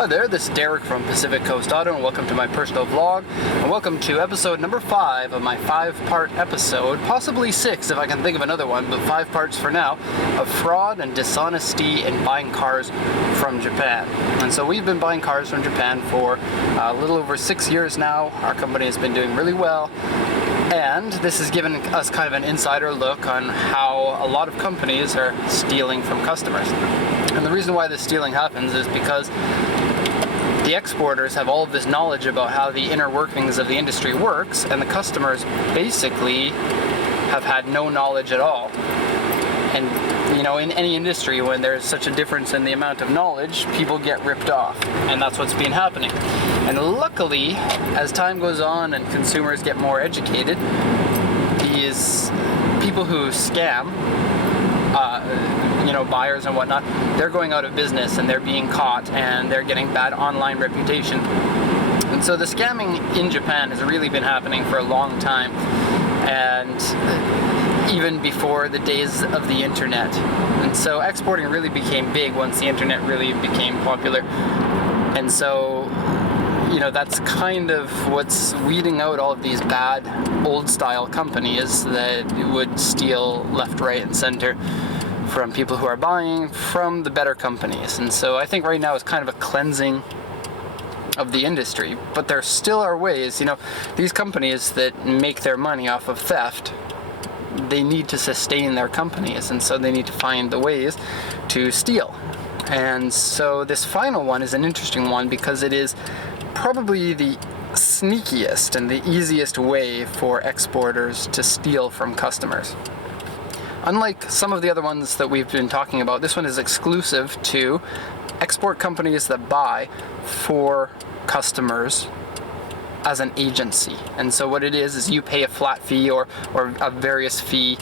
Hi there, this is Derek from Pacific Coast Auto, and welcome to my personal vlog, and welcome to episode number 5 of my 5-part episode, possibly 6 if I can think of another one, but 5 parts for now, of fraud and dishonesty in buying cars from Japan. And so we've been buying cars from Japan for a little over 6 years now. Our company has been doing really well, and this has given us kind of an insider look on how a lot of companies are stealing from customers. And the reason why this stealing happens is because the exporters have all of this knowledge about how the inner workings of the industry works, and the customers basically have had no knowledge at all. And you know, in any industry, when there's such a difference in the amount of knowledge, people get ripped off, and that's what's been happening. And luckily, as time goes on and consumers get more educated, these people who scam buyers and whatnot, they're going out of business and they're being caught and they're getting bad online reputation. And so the scamming in Japan has really been happening for a long time, and even before the days of the internet. And so exporting really became big once the internet really became popular. And so, that's kind of what's weeding out all of these bad old style companies that would steal left, right, and center from people who are buying from the better companies. And so I think right now is kind of a cleansing of the industry, but there still are ways, these companies that make their money off of theft, they need to sustain their companies, and so they need to find the ways to steal. And so this final one is an interesting one because it is probably the sneakiest and the easiest way for exporters to steal from customers. Unlike some of the other ones that we've been talking about, this one is exclusive to export companies that buy for customers as an agency. And so what it is you pay a flat fee or a various fee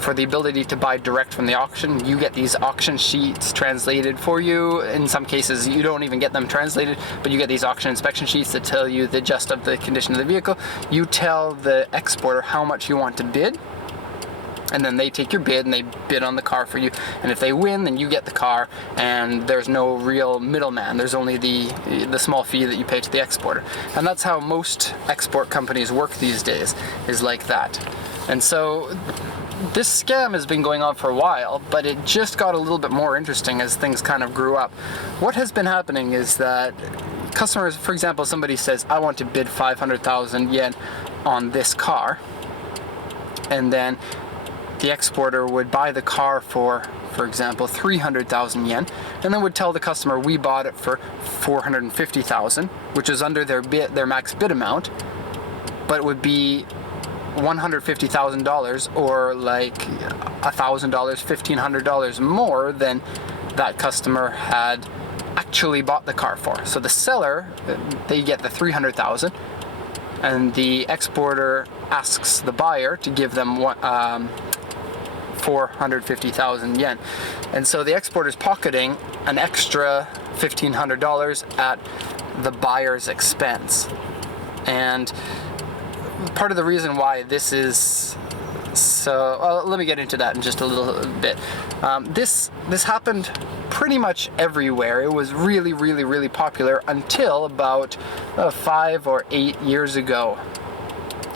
for the ability to buy direct from the auction. You get these auction sheets translated for you. In some cases, you don't even get them translated, but you get these auction inspection sheets that tell you the gist of the condition of the vehicle. You tell the exporter how much you want to bid, and then they take your bid and they bid on the car for you. And if they win, then you get the car, and there's no real middleman. There's only the small fee that you pay to the exporter. And that's how most export companies work these days, is like that. And so this scam has been going on for a while, but it just got a little bit more interesting as things kind of grew up. What has been happening is that customers, for example, somebody says, I want to bid 500,000 yen on this car, and then the exporter would buy the car for example, 300,000 yen, and then would tell the customer we bought it for 450,000, which is under their max bid amount, but it would be $150,000 or like $1,000, $1,500 more than that customer had actually bought the car for. So the seller, they get the 300,000, and the exporter asks the buyer to give them 450,000 yen. And so the exporter's pocketing an extra $1,500 at the buyer's expense. And part of the reason why this is so, let me get into that in just a little bit. This happened pretty much everywhere. It was really, really, really popular until about 5 or 8 years ago.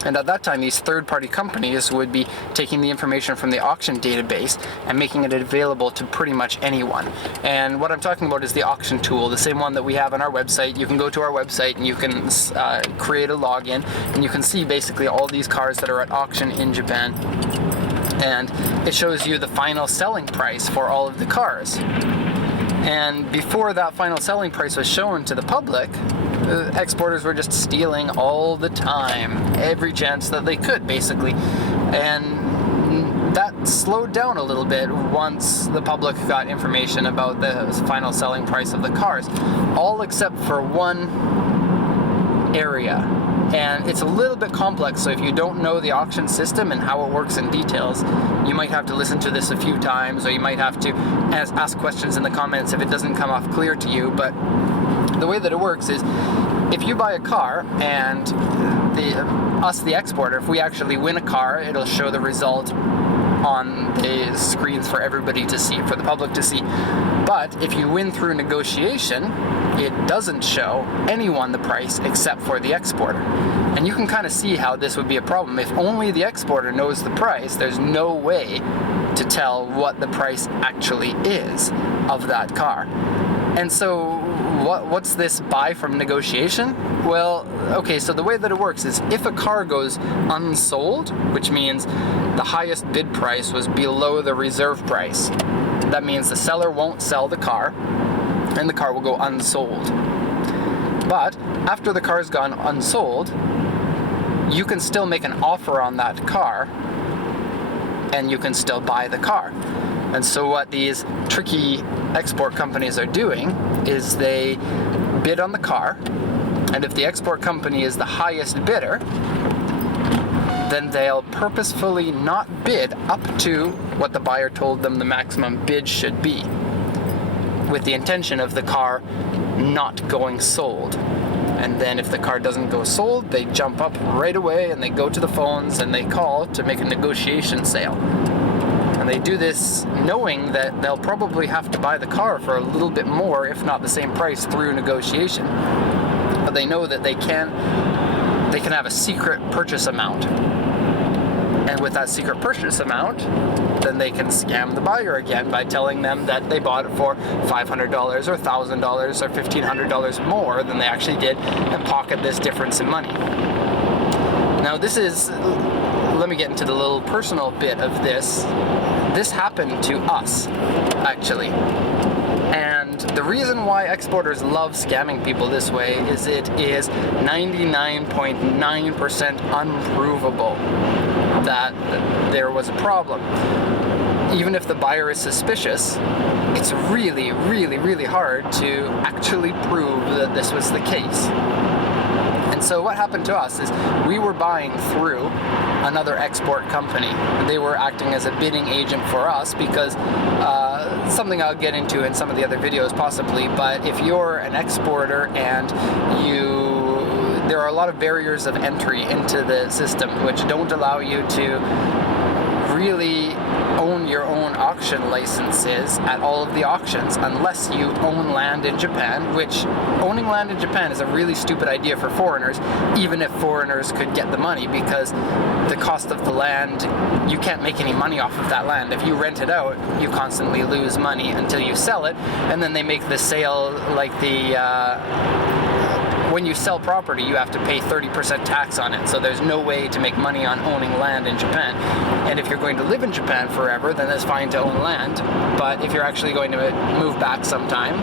And at that time, these third-party companies would be taking the information from the auction database and making it available to pretty much anyone. And what I'm talking about is the auction tool, the same one that we have on our website. You can go to our website and you can create a login, and you can see basically all these cars that are at auction in Japan. And it shows you the final selling price for all of the cars. And before that final selling price was shown to the public, the exporters were just stealing all the time, every chance that they could, basically. And that slowed down a little bit once the public got information about the final selling price of the cars, all except for one area. And it's a little bit complex, so if you don't know the auction system and how it works in details, you might have to listen to this a few times, or you might have to ask questions in the comments if it doesn't come off clear to you. But the way that it works is, if you buy a car and the exporter, if we actually win a car, it'll show the result on the screens for everybody to see, for the public to see. But if you win through negotiation, it doesn't show anyone the price except for the exporter. And you can kind of see how this would be a problem. If only the exporter knows the price, there's no way to tell what the price actually is of that car. And so what's this buy from negotiation? Well, okay, so the way that it works is if a car goes unsold, which means the highest bid price was below the reserve price, that means the seller won't sell the car and the car will go unsold. But after the car's gone unsold, you can still make an offer on that car and you can still buy the car. And so what these tricky export companies are doing is they bid on the car, and if the export company is the highest bidder, then they'll purposefully not bid up to what the buyer told them the maximum bid should be, with the intention of the car not going sold. And then if the car doesn't go sold, they jump up right away and they go to the phones and they call to make a negotiation sale. And they do this knowing that they'll probably have to buy the car for a little bit more, if not the same price, through negotiation. But they know that they can have a secret purchase amount. And with that secret purchase amount, then they can scam the buyer again by telling them that they bought it for $500 or $1,000 or $1,500 more than they actually did and pocket this difference in money. Now let me get into the little personal bit of this. This happened to us, actually. And the reason why exporters love scamming people this way is it is 99.9% unprovable that there was a problem. Even if the buyer is suspicious, it's really, really, really hard to actually prove that this was the case. And so what happened to us is we were buying through another export company. They were acting as a bidding agent for us because something I'll get into in some of the other videos possibly, but if you're an exporter and there are a lot of barriers of entry into the system which don't allow you to really own your own auction licenses at all of the auctions unless you own land in Japan, which owning land in Japan is a really stupid idea for foreigners, even if foreigners could get the money, because the cost of the land, you can't make any money off of that land. If you rent it out, you constantly lose money until you sell it, and then they make the sale like when you sell property, you have to pay 30% tax on it, so there's no way to make money on owning land in Japan. And if you're going to live in Japan forever, then it's fine to own land, but if you're actually going to move back sometime,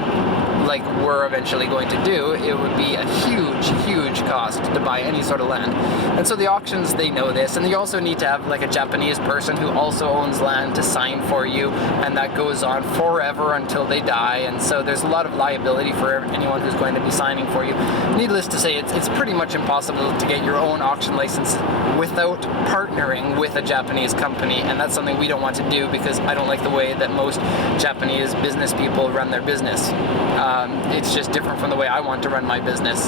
like we're eventually going to do, it would be a huge, huge cost to buy any sort of land. And so the auctions, they know this, and you also need to have like a Japanese person who also owns land to sign for you, and that goes on forever until they die, and so there's a lot of liability for anyone who's going to be signing for you. Needless to say, it's pretty much impossible to get your own auction license without partnering with a Japanese company, and that's something we don't want to do because I don't like the way that most Japanese business people run their business. It's just different from the way I want to run my business.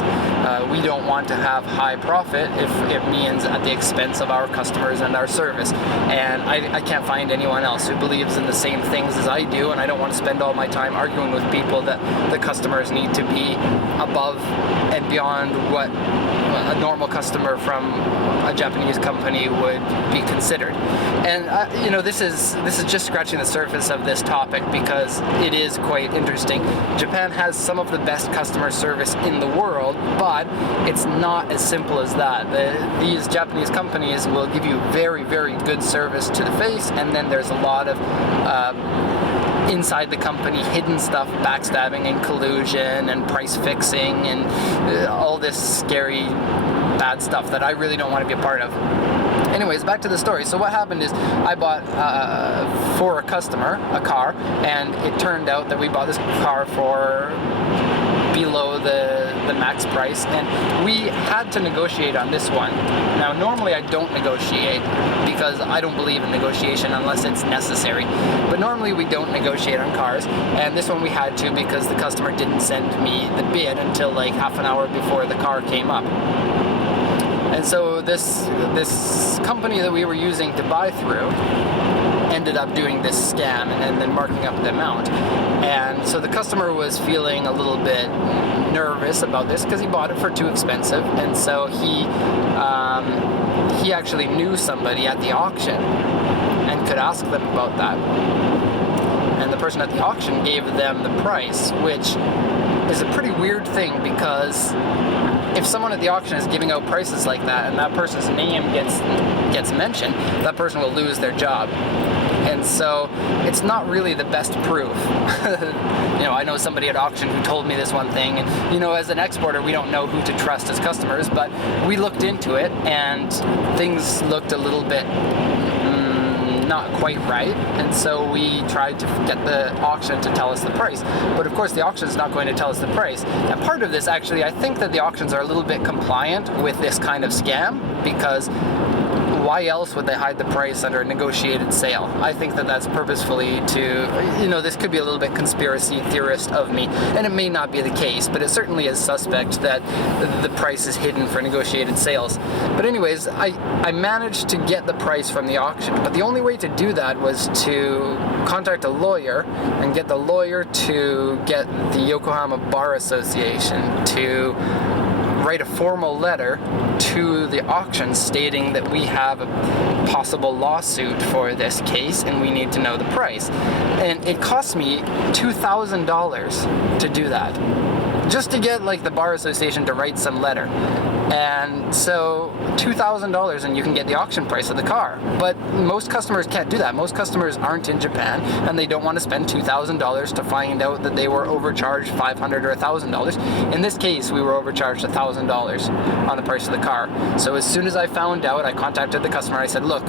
We don't want to have high profit if it means at the expense of our customers and our service. And I can't find anyone else who believes in the same things as I do, and I don't want to spend all my time arguing with people that the customers need to be above and beyond what a normal customer from a Japanese company would be considered. And this is just scratching the surface of this topic because it is quite interesting. Japan has some of the best customer service in the world, but it's not as simple as that. These Japanese companies will give you very, very good service to the face, and then there's a lot of inside the company hidden stuff, backstabbing and collusion and price fixing and all this scary bad stuff that I really don't want to be a part of. Anyways, back to the story. So what happened is I bought for a customer a car, and it turned out that we bought this car for below the max price, and we had to negotiate on this one. Now normally I don't negotiate because I don't believe in negotiation unless it's necessary, but normally we don't negotiate on cars, and this one we had to because the customer didn't send me the bid until like half an hour before the car came up. And so this company that we were using to buy through ended up doing this scam and then marking up the amount. And so the customer was feeling a little bit nervous about this because he bought it for too expensive, and so he actually knew somebody at the auction and could ask them about that. And the person at the auction gave them the price, which is a pretty weird thing, because if someone at the auction is giving out prices like that and that person's name gets mentioned, that person will lose their job. And so it's not really the best proof. I know somebody at auction who told me this one thing, and as an exporter, we don't know who to trust as customers, but we looked into it and things looked a little bit not quite right, and so we tried to get the auction to tell us the price. But of course the auction is not going to tell us the price. And part of this, actually, I think that the auctions are a little bit compliant with this kind of scam, because why else would they hide the price under a negotiated sale? I think that that's purposefully to, this could be a little bit conspiracy theorist of me, and it may not be the case, but it certainly is suspect that the price is hidden for negotiated sales. But anyways, I managed to get the price from the auction, but the only way to do that was to contact a lawyer and get the lawyer to get the Yokohama Bar Association to write a formal letter to the auction stating that we have a possible lawsuit for this case and we need to know the price. And it cost me $2,000 to do that, just to get the Bar Association to write some letter. And so $2,000 and you can get the auction price of the car. But most customers can't do that. Most customers aren't in Japan, and they don't want to spend $2,000 to find out that they were overcharged $500 or $1,000. In this case, we were overcharged $1,000 on the price of the car. So as soon as I found out, I contacted the customer. I said, look,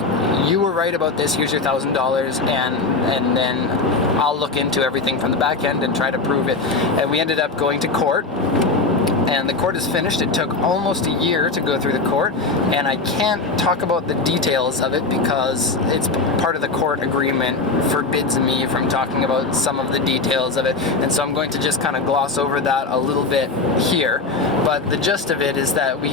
you were right about this. Here's your $1,000, and then I'll look into everything from the back end and try to prove it. And we ended up going to court. And the court is finished. It took almost a year to go through the court, and I can't talk about the details of it because it's part of the court agreement forbids me from talking about some of the details of it, and so I'm going to just kind of gloss over that a little bit here. But the gist of it is that we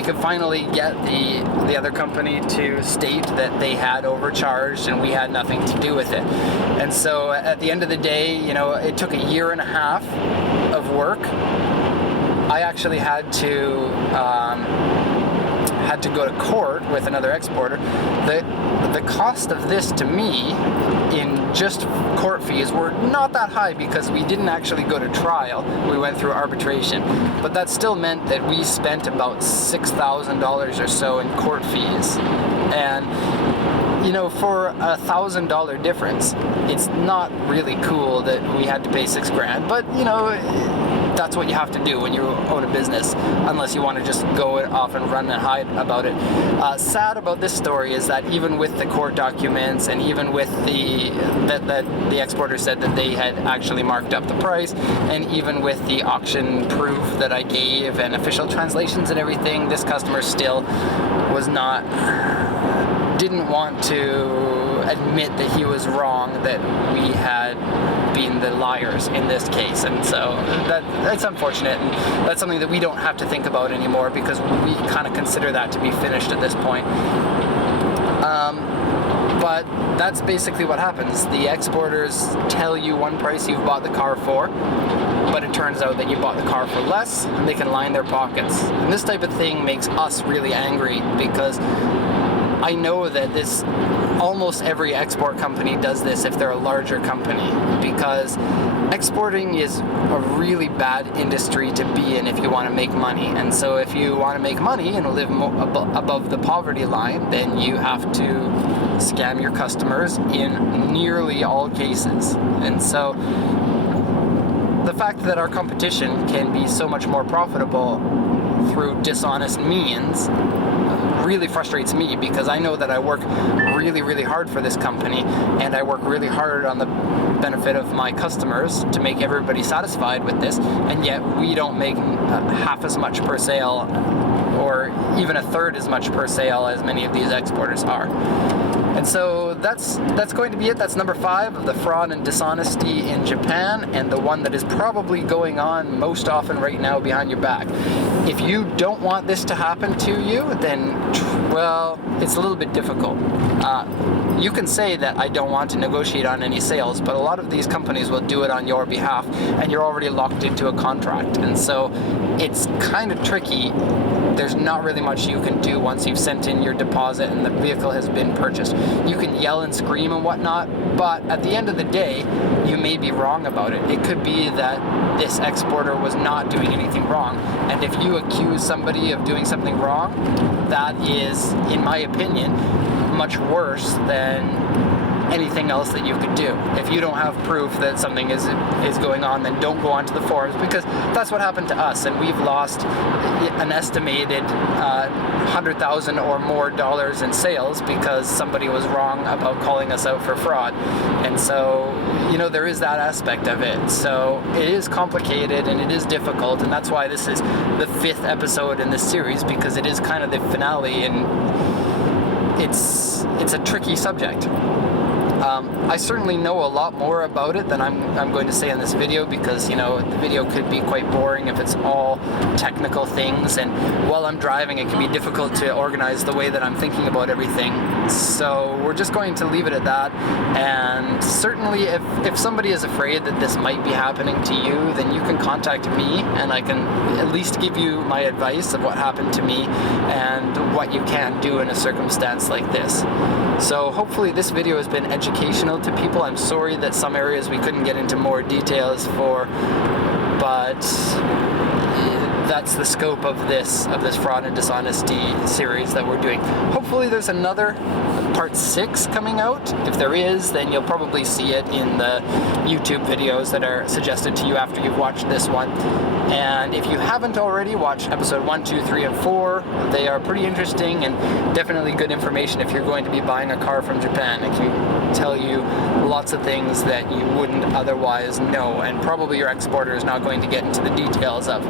could finally get the other company to state that they had overcharged and we had nothing to do with it. And so at the end of the day, it took a year and a half of work. I actually had to go to court with another exporter. The cost of this to me in just court fees were not that high because we didn't actually go to trial. We went through arbitration, but that still meant that we spent about $6,000 or so in court fees. And for a $1,000 difference, it's not really cool that we had to pay $6,000, but that's what you have to do when you own a business, unless you want to just go off and run and hide about it. Sad about this story is that even with the court documents and even with the exporter said that they had actually marked up the price, and even with the auction proof that I gave and official translations and everything, this customer still didn't want to admit that he was wrong, that we had been the liars in this case. And so that's unfortunate, and that's something that we don't have to think about anymore because we kind of consider that to be finished at this point. But that's basically what happens. The exporters tell you one price you've bought the car for, but it turns out that you bought the car for less, and they can line their pockets. And this type of thing makes us really angry because I know that almost every export company does this if they're a larger company, because exporting is a really bad industry to be in if you want to make money. And so if you want to make money and live above the poverty line, then you have to scam your customers in nearly all cases. And so the fact that our competition can be so much more profitable through dishonest means really frustrates me, because I know that I work really, really hard for this company, and I work really hard on the benefit of my customers to make everybody satisfied with this, and yet we don't make half as much per sale or even a third as much per sale as many of these exporters are. And so that's going to be it. That's number 5 of the fraud and dishonesty in Japan, and the one that is probably going on most often right now behind your back. If you don't want this to happen to you, then, well, it's a little bit difficult. you can say that I don't want to negotiate on any sales, but a lot of these companies will do it on your behalf, and you're already locked into a contract. And so it's kind of tricky. There's not really much you can do once you've sent in your deposit and the vehicle has been purchased. You can yell and scream and whatnot, but at the end of the day, you may be wrong about it. It could be that this exporter was not doing anything wrong. And if you accuse somebody of doing something wrong, that is, in my opinion, much worse than anything else that you could do. If you don't have proof that something is going on, then don't go onto the forums, because that's what happened to us, and we've lost an estimated $100,000 or more in sales because somebody was wrong about calling us out for fraud. And so, you know, there is that aspect of it. So it is complicated and it is difficult, and that's why this is the 5th episode in this series, because it is kind of the finale, and it's a tricky subject. I certainly know a lot more about it than I'm going to say in this video, because, you know, the video could be quite boring if it's all technical things, and while I'm driving it can be difficult to organize the way that I'm thinking about everything. So we're just going to leave it at that, and certainly if somebody is afraid that this might be happening to you, then you can contact me and I can at least give you my advice of what happened to me and what you can do in a circumstance like this. So hopefully this video has been educational to people. I'm sorry that some areas we couldn't get into more details for, but that's the scope of this fraud and dishonesty series that we're doing. Hopefully there's another part 6 coming out. If there is, then you'll probably see it in the YouTube videos that are suggested to you after you've watched this one. And if you haven't already, watch episode 1, 2, 3, and 4. They are pretty interesting and definitely good information if you're going to be buying a car from Japan. It can tell you lots of things that you wouldn't otherwise know, and probably your exporter is not going to get into the details of.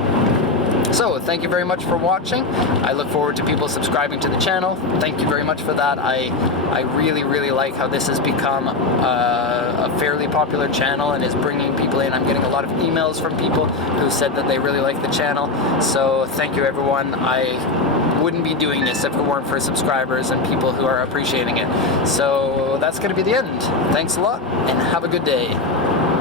So, thank you very much for watching. I look forward to people subscribing to the channel. Thank you very much for that. I really, really like how this has become a fairly popular channel and is bringing people in. I'm getting a lot of emails from people who said that they really like the channel. So, thank you everyone. I wouldn't be doing this if it weren't for subscribers and people who are appreciating it. So, that's going to be the end. Thanks a lot, and have a good day.